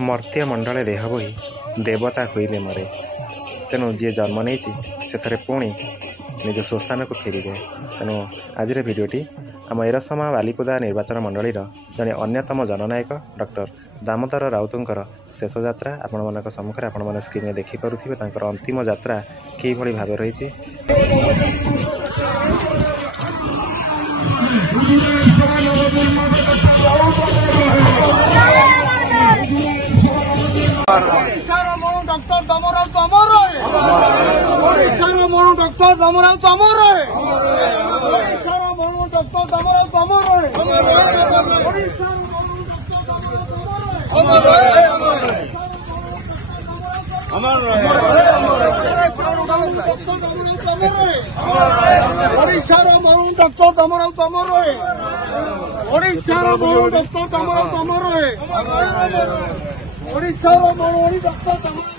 मर्त्य मंडल देह बोही देवता हुईले मरे तेणु जी जन्म नहीं से पुणी निज स्वस्थान को फेरी जाए। तेणु आज भिडियोटी आम एरसमा बालिकुदा निर्वाचन मंडल जड़े अन्यतम जननायक डॉक्टर दामोदर राउतंकर शेष यात्रा आपण मान सम्मुखें आपण मैंने स्क्रीन में देखिपे अंतिम यात्रा कि भाव रही। डॉक्टर दामोदर तो अमर है, डॉक्टर दामोदर तो अमर है, डॉक्टर दामोदर तो अमर है, ओडिशार मरुन डॉक्टर दामोदर तो अमर है, ओडिशार मरुन डॉक्टर दामोदर तो अमर है, ओडिशार मरुन डॉक्टर दामोदर